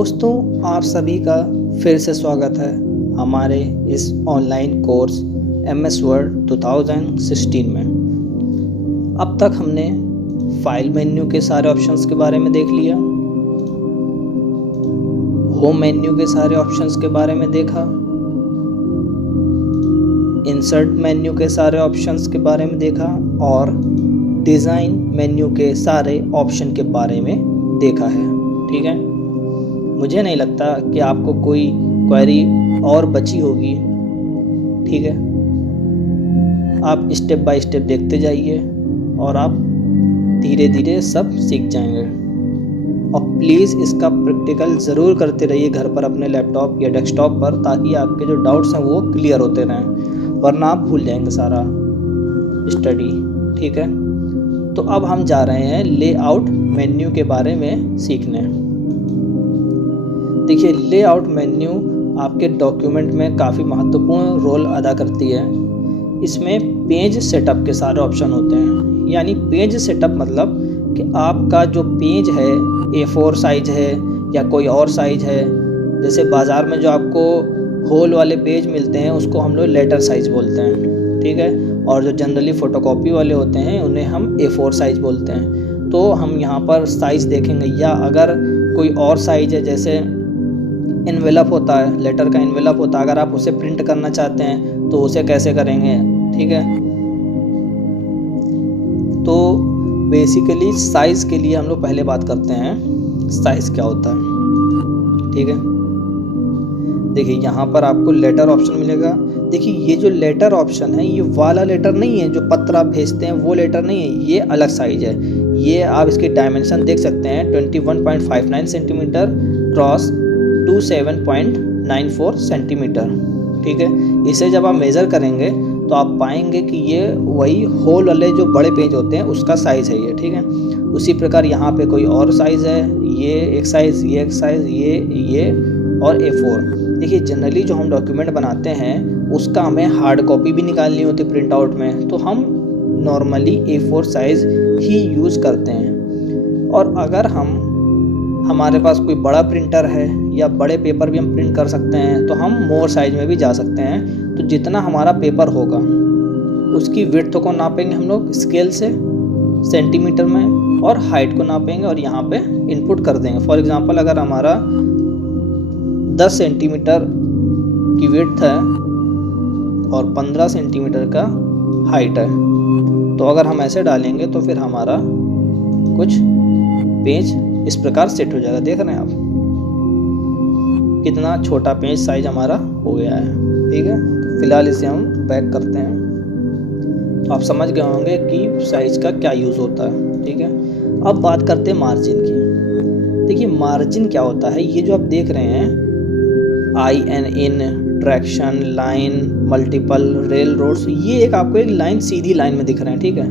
दोस्तों, आप सभी का फिर से स्वागत है हमारे इस ऑनलाइन कोर्स MS वर्ड 2016 में। अब तक हमने फाइल मेन्यू के सारे ऑप्शंस के बारे में देख लिया, होम मेन्यू के सारे ऑप्शंस के बारे में देखा, इंसर्ट मेन्यू के सारे ऑप्शंस के बारे में देखा और डिज़ाइन मेन्यू के सारे ऑप्शन के बारे में देखा है। ठीक है, मुझे नहीं लगता कि आपको कोई क्वेरी और बची होगी। ठीक है, आप स्टेप बाय स्टेप देखते जाइए और आप धीरे धीरे सब सीख जाएंगे। और प्लीज़ इसका प्रैक्टिकल ज़रूर करते रहिए घर पर अपने लैपटॉप या डेस्कटॉप पर, ताकि आपके जो डाउट्स हैं वो क्लियर होते रहें, वरना आप भूल जाएंगे सारा स्टडी। ठीक है, तो अब हम जा रहे हैं लेआउट मेन्यू के बारे में सीखने। देखिए, लेआउट मेन्यू आपके डॉक्यूमेंट में काफ़ी महत्वपूर्ण रोल अदा करती है। इसमें पेज सेटअप के सारे ऑप्शन होते हैं। यानी पेज सेटअप मतलब कि आपका जो पेज है A4 साइज है या कोई और साइज है। जैसे बाज़ार में जो आपको होल वाले पेज मिलते हैं उसको हम लोग लेटर साइज बोलते हैं। ठीक है, और जो जनरली फ़ोटोकॉपी वाले होते हैं उन्हें हम A4 साइज बोलते हैं। तो हम यहाँ पर साइज़ देखेंगे, या अगर कोई और साइज है, जैसे एनवेलप होता है, लेटर का एनवेलप होता है, अगर आप उसे प्रिंट करना चाहते हैं तो उसे कैसे करेंगे। ठीक है, तो बेसिकली साइज़ के लिए हम लोग पहले बात करते हैं साइज़ क्या होता है। ठीक है, देखिए यहाँ पर आपको लेटर ऑप्शन मिलेगा। देखिए, ये जो लेटर ऑप्शन है ये वाला लेटर नहीं है जो पत्र आप भेजते हैं, वो लेटर नहीं है, ये अलग साइज है। ये आप इसकी डायमेंशन देख सकते हैं, 21.59 सेंटीमीटर क्रॉस 27.94 सेंटीमीटर। ठीक है, इसे जब आप मेज़र करेंगे तो आप पाएंगे कि ये वही होल वाले जो बड़े पेज होते हैं उसका साइज़ है ये। ठीक है, उसी प्रकार यहाँ पे कोई और साइज़ है, ये एक साइज़, ये एक साइज़, ये और A4। देखिए, जनरली जो हम डॉक्यूमेंट बनाते हैं उसका हमें हार्ड कॉपी भी निकालनी होती है प्रिंट आउट में, तो हम नॉर्मली A4 साइज़ ही यूज़ करते हैं। और अगर हमारे पास कोई बड़ा प्रिंटर है या बड़े पेपर भी हम प्रिंट कर सकते हैं तो हम मोर साइज में भी जा सकते हैं। तो जितना हमारा पेपर होगा उसकी विड्थ को नापेंगे हम लोग स्केल से सेंटीमीटर में, और हाइट को नापेंगे और यहाँ पे इनपुट कर देंगे। फॉर एग्जांपल, अगर हमारा 10 सेंटीमीटर की विड्थ है और 15 सेंटीमीटर का हाइट है, तो अगर हम ऐसे डालेंगे तो फिर हमारा कुछ पेज इस प्रकार सेट हो जाएगा। देख रहे हैं आप कितना छोटा पेज साइज हमारा हो गया है। ठीक है, फिलहाल इसे हम बैक करते हैं। तो आप समझ गए होंगे कि साइज का क्या यूज़ होता है। ठीक है, अब बात करते हैं मार्जिन की। देखिए, मार्जिन क्या होता है, ये जो आप देख रहे हैं IN, traction, line, multiple, rail roads, ये एक आपको एक लाइन सीधी लाइन में दिख रहे हैं। ठीक है,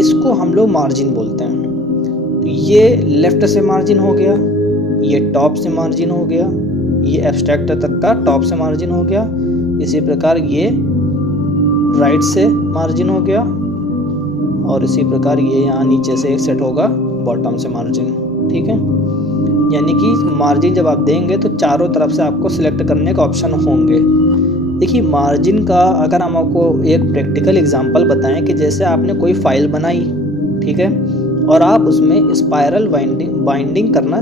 इसको हम लोग मार्जिन बोलते हैं। तो ये लेफ़्ट से मार्जिन हो गया, ये टॉप से मार्जिन हो गया, ये एब्स्ट्रैक्ट तक का टॉप से मार्जिन हो गया। इसी प्रकार ये राइट से मार्जिन हो गया, और इसी प्रकार ये यहाँ नीचे से एक सेट होगा बॉटम से मार्जिन। ठीक है, यानी कि मार्जिन जब आप देंगे तो चारों तरफ से आपको सिलेक्ट करने का ऑप्शन होंगे। देखिए, मार्जिन का अगर हम आपको एक प्रैक्टिकल एग्जांपल बताएं कि जैसे आपने कोई फाइल बनाई, ठीक है, और आप उसमें स्पाइरल बाइंडिंग करना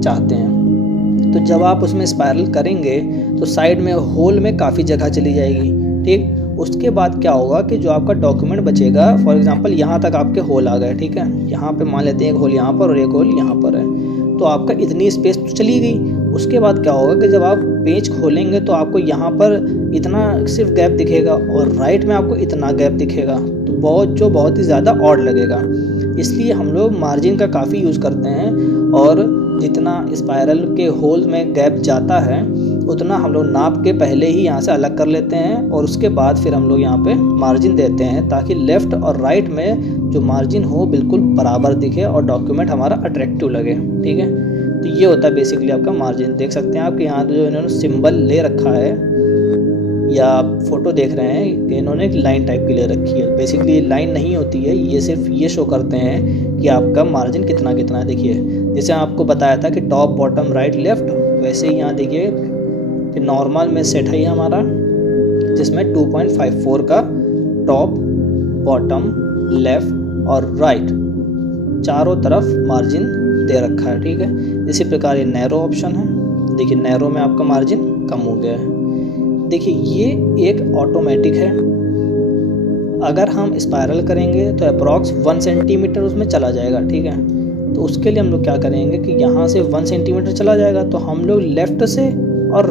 चाहते हैं, तो जब आप उसमें स्पाइरल करेंगे तो साइड में होल में काफ़ी जगह चली जाएगी। ठीक, उसके बाद क्या होगा कि जो आपका डॉक्यूमेंट बचेगा, फॉर एग्जांपल यहाँ तक आपके होल आ गए। ठीक है, यहाँ पे मान लेते हैं एक होल यहाँ पर और एक होल यहाँ पर है, तो आपका इतनी स्पेस तो चली गई। उसके बाद क्या होगा कि जब आप पेज खोलेंगे तो आपको यहाँ पर इतना सिर्फ गैप दिखेगा और राइट में आपको इतना गैप दिखेगा, तो बहुत ही ज़्यादा ऑड लगेगा। इसलिए हम लोग मार्जिन का काफ़ी यूज़ करते हैं, और जितना स्पाइरल के होल में गैप जाता है उतना हम लोग नाप के पहले ही यहाँ से अलग कर लेते हैं, और उसके बाद फिर हम लोग यहाँ पे मार्जिन देते हैं, ताकि लेफ़्ट और राइट में जो मार्जिन हो बिल्कुल बराबर दिखे और डॉक्यूमेंट हमारा अट्रैक्टिव लगे। ठीक है, तो ये होता है बेसिकली आपका मार्जिन। देख सकते हैं आप कि यहाँ जो इन्होंने सिंबल ले रखा है, या आप फोटो देख रहे हैं कि इन्होंने एक लाइन टाइप की ले रखी है। बेसिकली ये लाइन नहीं होती है, ये सिर्फ ये शो करते हैं कि आपका मार्जिन कितना कितना है। देखिए जैसे आपको बताया था कि टॉप बॉटम राइट लेफ़्ट, वैसे ही यहाँ देखिए कि नॉर्मल में सेट है हमारा, जिसमें 2.54 का टॉप बॉटम लेफ़्ट और राइट चारों तरफ मार्जिन दे रखा है। ठीक है, इसी प्रकार ये नैरो ऑप्शन है। देखिए नैरो में आपका मार्जिन कम हो गया है। देखिए ये एक ऑटोमेटिक है, अगर हम स्पायरल करेंगे तो अप्रॉक्स 1 सेंटीमीटर उसमें चला जाएगा। ठीक है, तो उसके लिए हम लोग क्या करेंगे कि यहाँ से 1 सेंटीमीटर चला जाएगा, तो हम लोग लेफ़्ट से और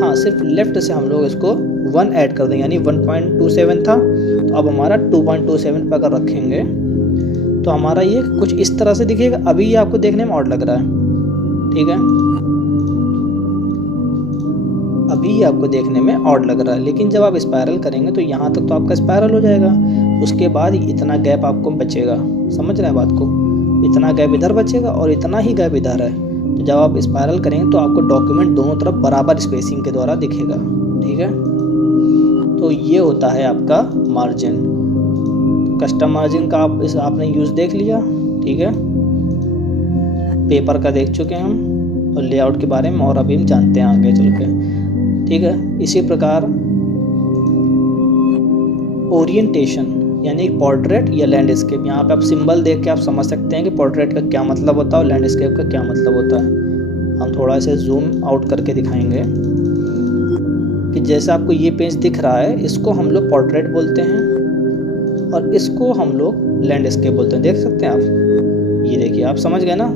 हाँ सिर्फ लेफ़्ट से हम लोग इसको 1 ऐड कर देंगे, यानी 1.27 था तो अब हमारा 2.27 पर अगर रखेंगे तो हमारा ये कुछ इस तरह से दिखेगा। अभी ये आपको देखने में ऑड लग रहा है। ठीक है, अभी ये आपको देखने में ऑड लग रहा है, लेकिन जब आप स्पायरल करेंगे तो यहाँ तक तो आपका स्पायरल हो जाएगा, उसके बाद इतना गैप आपको बचेगा। समझ रहे हैं बात को, इतना गैप इधर बचेगा और इतना ही गैप इधर है। तो जब आप स्पायरल करेंगे तो आपको डॉक्यूमेंट दोनों तरफ बराबर स्पेसिंग के द्वारा दिखेगा। ठीक है, तो ये होता है आपका मार्जिन। कस्टम मार्जिन का आपने यूज़ देख लिया। ठीक है, पेपर का देख चुके हैं हम और लेआउट के बारे में, और अभी हम जानते हैं आगे चल के। ठीक है, इसी प्रकार ओरिएंटेशन यानी पोर्ट्रेट या लैंडस्केप, यहाँ पे आप सिंबल देख के आप समझ सकते हैं कि पोर्ट्रेट का क्या मतलब होता है और लैंडस्केप का क्या मतलब होता है। हम थोड़ा सा जूम आउट करके दिखाएंगे कि जैसे आपको ये पेज दिख रहा है, इसको हम लोग पोर्ट्रेट बोलते हैं और इसको हम लोग लैंडस्केप बोलते हैं। देख सकते हैं आप, ये देखिए, आप समझ गए ना।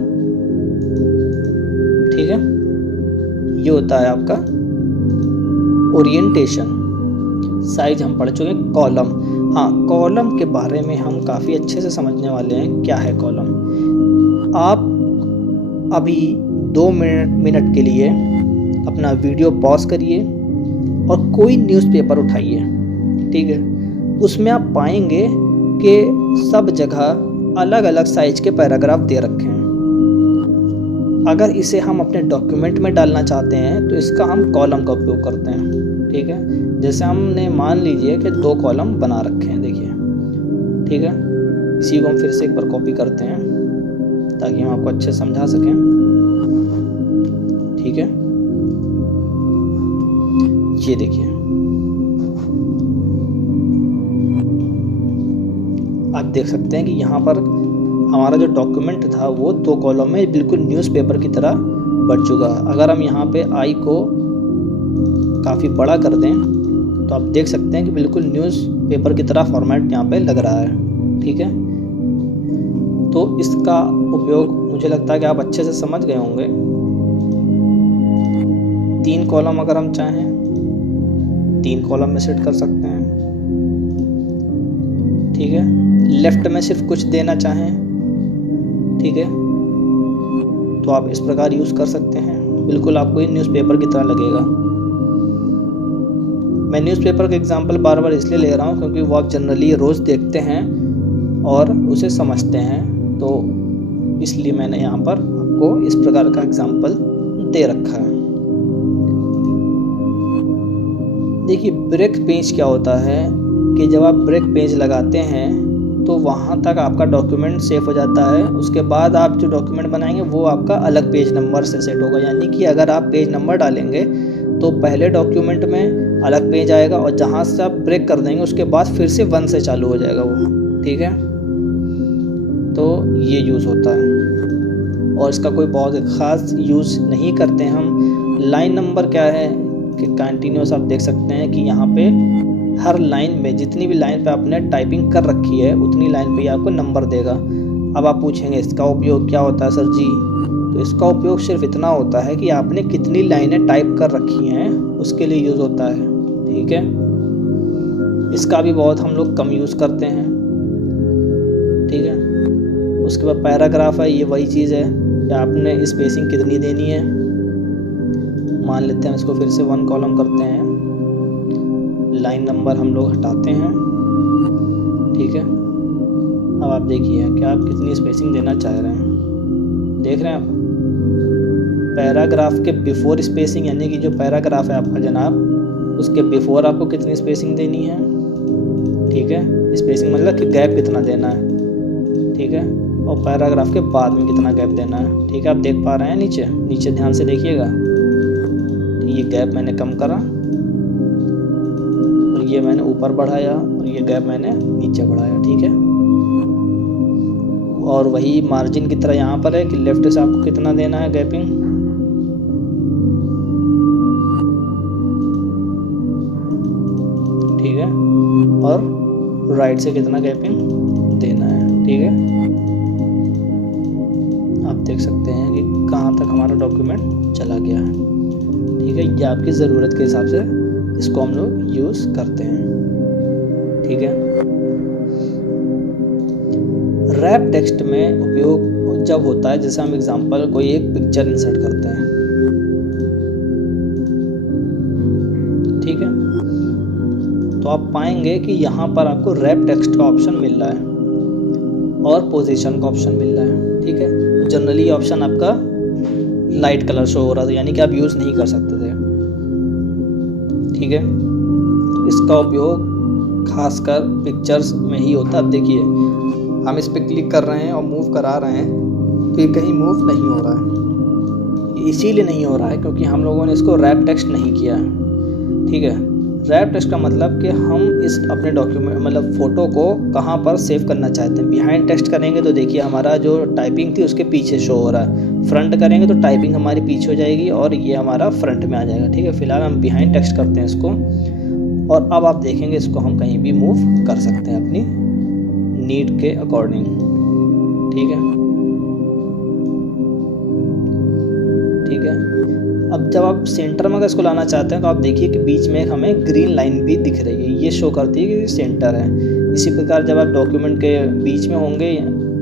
ठीक है, ये होता है आपका ओरिएंटेशन। साइज हम पढ़ चुके हैं। कॉलम, हाँ कॉलम के बारे में हम काफ़ी अच्छे से समझने वाले हैं। क्या है कॉलम? आप अभी 2 मिनट के लिए अपना वीडियो पॉज करिए और कोई न्यूज़पेपर उठाइए। ठीक है, उसमें आप पाएंगे कि सब जगह अलग अलग साइज के पैराग्राफ दे रखे हैं। अगर इसे हम अपने डॉक्यूमेंट में डालना चाहते हैं तो इसका हम कॉलम का उपयोग करते हैं। ठीक है, जैसे हमने मान लीजिए कि 2 कॉलम बना रखे हैं, देखिए। ठीक है, इसी को हम फिर से एक बार कॉपी करते हैं ताकि हम आपको अच्छे से समझा सकें। ठीक है, ये देखिए, आप देख सकते हैं कि यहाँ पर हमारा जो डॉक्यूमेंट था वो 2 कॉलम में बिल्कुल न्यूज़पेपर की तरह बढ़ चुका है। अगर हम यहाँ पे आई को काफ़ी बड़ा कर दें तो आप देख सकते हैं कि बिल्कुल न्यूज़पेपर की तरह फॉर्मेट यहाँ पे लग रहा है। ठीक है, तो इसका उपयोग मुझे लगता है कि आप अच्छे से समझ गए होंगे। 3 कॉलम अगर हम चाहें 3 कॉलम में सेट कर सकते हैं। ठीक है, लेफ्ट में सिर्फ कुछ देना चाहें, ठीक है, तो आप इस प्रकार यूज़ कर सकते हैं। बिल्कुल आपको ये न्यूज़पेपर की तरह लगेगा। मैं न्यूज़पेपर का एग्जांपल बार बार इसलिए ले रहा हूँ क्योंकि वो आप जनरली रोज़ देखते हैं और उसे समझते हैं, तो इसलिए मैंने यहाँ पर आपको इस प्रकार का एग्जांपल दे रखा है। देखिए ब्रेक पेज क्या होता है कि जब आप ब्रेक पेज लगाते हैं तो वहाँ तक आपका डॉक्यूमेंट सेव हो जाता है। उसके बाद आप जो डॉक्यूमेंट बनाएंगे वो आपका अलग पेज नंबर से सेट होगा, यानी कि अगर आप पेज नंबर डालेंगे तो पहले डॉक्यूमेंट में अलग पेज आएगा और जहाँ से आप ब्रेक कर देंगे उसके बाद फिर से 1 से चालू हो जाएगा वो। ठीक है, तो ये यूज़ होता है और इसका कोई बहुत ख़ास यूज़ नहीं करते हम। लाइन नंबर क्या है कि कंटिन्यूस आप देख सकते हैं कि यहाँ पे हर लाइन में जितनी भी लाइन पे आपने टाइपिंग कर रखी है उतनी लाइन पे ही आपको नंबर देगा। अब आप पूछेंगे इसका उपयोग क्या होता है सर जी? तो इसका उपयोग सिर्फ इतना होता है कि आपने कितनी लाइनें टाइप कर रखी हैं उसके लिए यूज़ होता है। ठीक है, इसका भी बहुत हम लोग कम यूज़ करते हैं। ठीक है, उसके बाद पैराग्राफ है, ये वही चीज़ है कि आपने स्पेसिंग कितनी देनी है। मान लेते हैं इसको फिर से 1 कॉलम करते हैं, लाइन नंबर हम लोग हटाते हैं। ठीक है, अब आप देखिए कि आप कितनी स्पेसिंग देना चाह रहे हैं। देख रहे हैं आप पैराग्राफ के बिफोर स्पेसिंग, यानी कि जो पैराग्राफ है आपका जनाब उसके बिफोर आपको कितनी स्पेसिंग देनी है। ठीक है, स्पेसिंग मतलब कि गैप कितना देना है। ठीक है, और पैराग्राफ के बाद में कितना गैप देना है। ठीक है, आप देख पा रहे हैं नीचे नीचे ध्यान से देखिएगा, ये गैप मैंने कम करा और ये मैंने ऊपर बढ़ाया और ये गैप मैंने नीचे बढ़ाया। ठीक है, और वही मार्जिन की तरह यहाँ पर है कि लेफ्ट से आपको कितना देना है गैपिंग। ठीक है, और राइट से कितना गैपिंग देना है। ठीक है, आप देख सकते हैं कि कहाँ तक हमारा डॉक्यूमेंट चला गया है। ठीक है, ये आपकी ज़रूरत के हिसाब से इसको हम लोग यूज़ करते हैं। ठीक है, रैप टेक्स्ट में उपयोग जब होता है, जैसे हम एग्जांपल कोई एक पिक्चर इंसर्ट करते हैं। ठीक है, तो आप पाएंगे कि यहाँ पर आपको रैप टेक्स्ट का ऑप्शन मिल रहा है और पोजीशन का ऑप्शन मिल रहा है। ठीक है, जनरली ऑप्शन आपका लाइट कलर शो हो रहा था, यानी कि आप यूज़ नहीं कर सकते थे। ठीक है, तो इसका उपयोग खासकर पिक्चर्स में ही होता है। अब देखिए हम इस पर क्लिक कर रहे हैं और मूव करा रहे हैं तो ये कहीं मूव नहीं हो रहा है। इसीलिए नहीं हो रहा है क्योंकि हम लोगों ने इसको रैप टेक्स्ट नहीं किया है। ठीक है, रैप टेक्स्ट का मतलब कि हम इस अपने डॉक्यूमेंट मतलब फ़ोटो को कहाँ पर सेव करना चाहते हैं। बिहाइंड टेक्स्ट करेंगे तो देखिए हमारा जो टाइपिंग थी उसके पीछे शो हो रहा है, फ्रंट करेंगे तो टाइपिंग हमारी पीछे हो जाएगी और ये हमारा फ्रंट में आ जाएगा। ठीक है, फिलहाल हम बिहाइंड टेक्स्ट करते हैं इसको, और अब आप देखेंगे इसको हम कहीं भी मूव कर सकते हैं अपनी नीड के अकॉर्डिंग। ठीक है, ठीक है, अब जब आप सेंटर में अगर इसको लाना चाहते हैं तो आप देखिए कि बीच में हमें ग्रीन लाइन भी दिख रही है, ये शो करती है कि सेंटर है। इसी प्रकार जब आप डॉक्यूमेंट के बीच में होंगे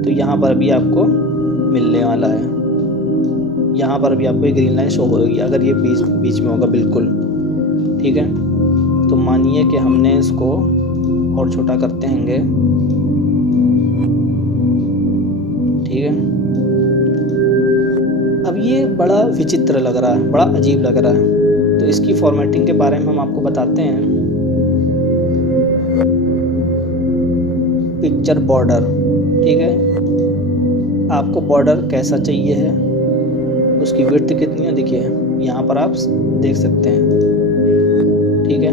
तो यहाँ पर भी आपको मिलने वाला है, यहाँ पर भी आपको एक ग्रीन लाइन शो होगी अगर ये बीच में होगा बिल्कुल। ठीक है, तो मानिए कि हमने इसको और छोटा करते हैंगे। ठीक है, अब ये बड़ा विचित्र लग रहा है, बड़ा अजीब लग रहा है, तो इसकी फॉर्मेटिंग के बारे में हम आपको बताते हैं। Picture border. ठीक है, आपको बॉर्डर कैसा चाहिए है, उसकी विड्थ कितनी है, देखिए यहाँ पर आप देख सकते हैं। ठीक है,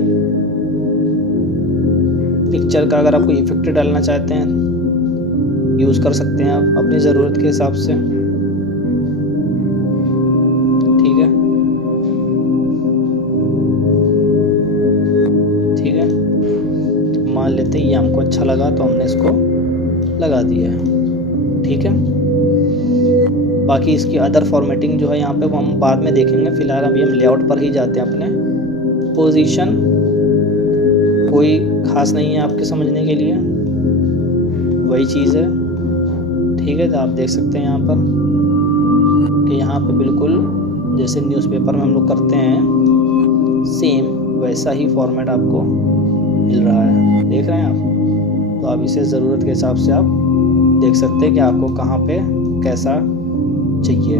पिक्चर का अगर आपको इफेक्ट डालना चाहते हैं यूज़ कर सकते हैं आप अपनी ज़रूरत के हिसाब से। ठीक है, ठीक है, मान लेते हैं ये हमको अच्छा लगा तो हमने इसको लगा दिया है। ठीक है, बाकी इसकी अदर फॉर्मेटिंग जो है यहाँ पे वो हम बाद में देखेंगे। फिलहाल अभी हम लेआउट पर ही जाते हैं अपने। पोजीशन कोई ख़ास नहीं है आपके समझने के लिए, वही चीज़ है। ठीक है, तो आप देख सकते हैं यहाँ पर कि यहाँ पे बिल्कुल जैसे न्यूज़पेपर में हम लोग करते हैं सेम वैसा ही फॉर्मेट आपको मिल रहा है, देख रहे हैं आप। तो आप इसे ज़रूरत के हिसाब से आप देख सकते हैं कि आपको कहाँ पे कैसा चाहिए।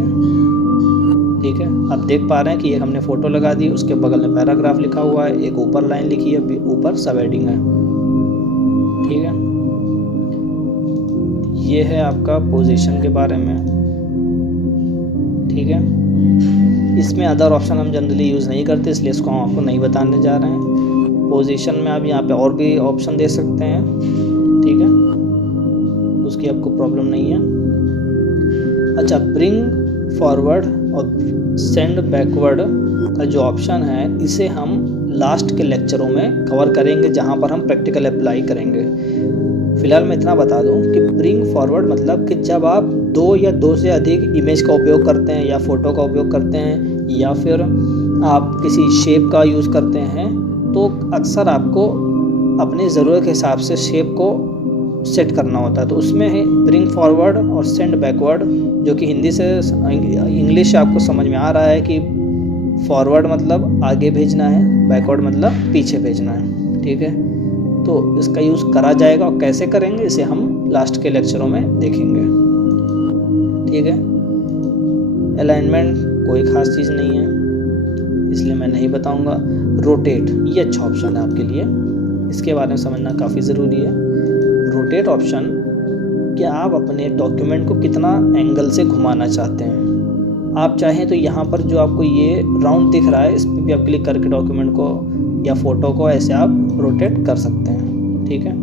ठीक है, आप देख पा रहे हैं कि एक हमने फ़ोटो लगा दी, उसके बगल में पैराग्राफ लिखा हुआ है, एक ऊपर लाइन लिखी है, ऊपर सब हेडिंग है। ठीक है, ये है आपका पोजीशन के बारे में। ठीक है, इसमें अदर ऑप्शन हम जनरली यूज़ नहीं करते इसलिए इसको हम आपको नहीं बताने जा रहे हैं। पोजीशन में आप यहाँ पे और भी ऑप्शन दे सकते हैं। ठीक है, उसकी आपको प्रॉब्लम नहीं है। अच्छा, ब्रिंग फॉरवर्ड और सेंड बैकवर्ड का जो ऑप्शन है इसे हम लास्ट के लेक्चरों में कवर करेंगे जहाँ पर हम प्रैक्टिकल अप्लाई करेंगे। फिलहाल मैं इतना बता दूं कि ब्रिंग फॉरवर्ड मतलब कि जब आप दो या दो से अधिक इमेज का उपयोग करते हैं या फ़ोटो का उपयोग करते हैं या फिर आप किसी शेप का यूज़ करते हैं तो अक्सर आपको अपनी ज़रूरत के हिसाब से शेप को सेट करना होता है। तो उसमें है ब्रिंग फॉरवर्ड और सेंड बैकवर्ड, जो कि हिंदी से इंग्लिश से आपको समझ में आ रहा है कि फॉरवर्ड मतलब आगे भेजना है, बैकवर्ड मतलब पीछे भेजना है। ठीक है, तो इसका यूज़ करा जाएगा और कैसे करेंगे इसे हम लास्ट के लेक्चरों में देखेंगे। ठीक है, अलाइनमेंट कोई ख़ास चीज़ नहीं है इसलिए मैं नहीं बताऊंगा। रोटेट ये अच्छा ऑप्शन है आपके लिए, इसके बारे में समझना काफ़ी ज़रूरी है। रोटेट ऑप्शन कि आप अपने डॉक्यूमेंट को कितना एंगल से घुमाना चाहते हैं। आप चाहें तो यहाँ पर जो आपको ये राउंड दिख रहा है इस पर भी आप क्लिक करके डॉक्यूमेंट को या फ़ोटो को ऐसे आप रोटेट कर सकते हैं। ठीक है,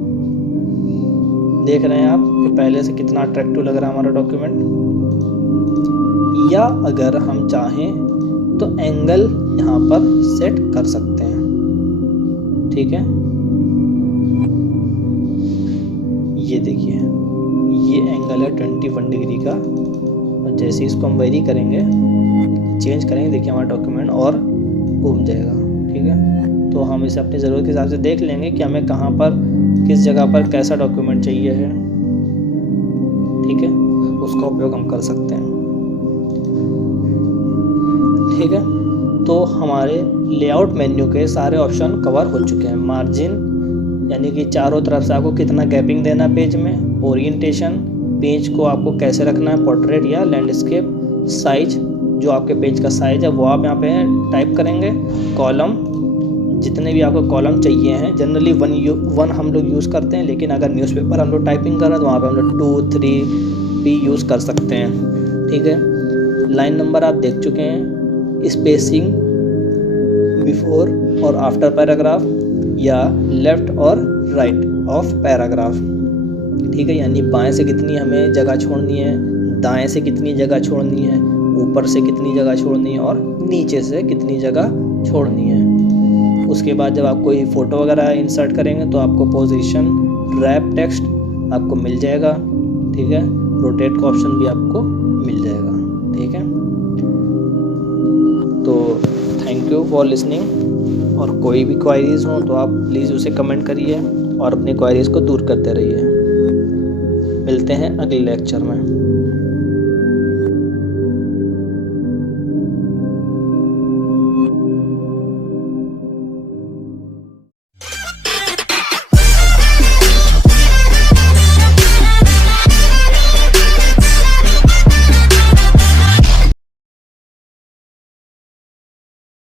देख रहे हैं आप कि पहले से कितना अट्रैक्टिव लग रहा है हमारा डॉक्यूमेंट। या अगर हम चाहें तो एंगल यहाँ पर सेट कर सकते हैं। ठीक है, ये देखिए ये एंगल है 21 डिग्री का, और जैसे इसको हम वेरी करेंगे, चेंज करेंगे, देखिए हमारा डॉक्यूमेंट और घूम जाएगा। ठीक है, तो हम इसे अपनी ज़रूरत के हिसाब से देख लेंगे कि हमें कहाँ पर किस जगह पर कैसा डॉक्यूमेंट चाहिए है। ठीक है, उसका उपयोग हम कर सकते हैं। ठीक है, तो हमारे लेआउट मेन्यू के सारे ऑप्शन कवर हो चुके हैं। मार्जिन यानी कि चारों तरफ से आपको कितना गैपिंग देना है पेज में, ओरिएंटेशन, पेज को आपको कैसे रखना है, पोर्ट्रेट या लैंडस्केप, साइज, जो आपके पेज का साइज है वो आप यहाँ पे टाइप करेंगे, कॉलम, जितने भी आपको कॉलम चाहिए हैं, जनरली वन हम लोग यूज़ करते हैं, लेकिन अगर न्यूज़पेपर हम लोग टाइपिंग कर रहे हैं तो वहाँ पे हम लोग 2, 3 भी यूज़ कर सकते हैं। ठीक है, लाइन नंबर आप देख चुके हैं, स्पेसिंग बिफोर और आफ्टर पैराग्राफ या लेफ्ट और राइट ऑफ पैराग्राफ। ठीक है, यानी बाएं से कितनी हमें जगह छोड़नी है, दाएं से कितनी जगह छोड़नी है, ऊपर से कितनी जगह छोड़नी है और नीचे से कितनी जगह छोड़नी है। उसके बाद जब आप कोई फ़ोटो वगैरह इंसर्ट करेंगे तो आपको पोजीशन, रैप टेक्स्ट आपको मिल जाएगा। ठीक है, रोटेट का ऑप्शन भी आपको मिल जाएगा। ठीक है, तो थैंक यू फॉर लिसनिंग, और कोई भी क्वायरीज़ हो तो आप प्लीज़ उसे कमेंट करिए और अपनी क्वायरीज़ को दूर करते रहिए। मिलते हैं अगले लेक्चर में।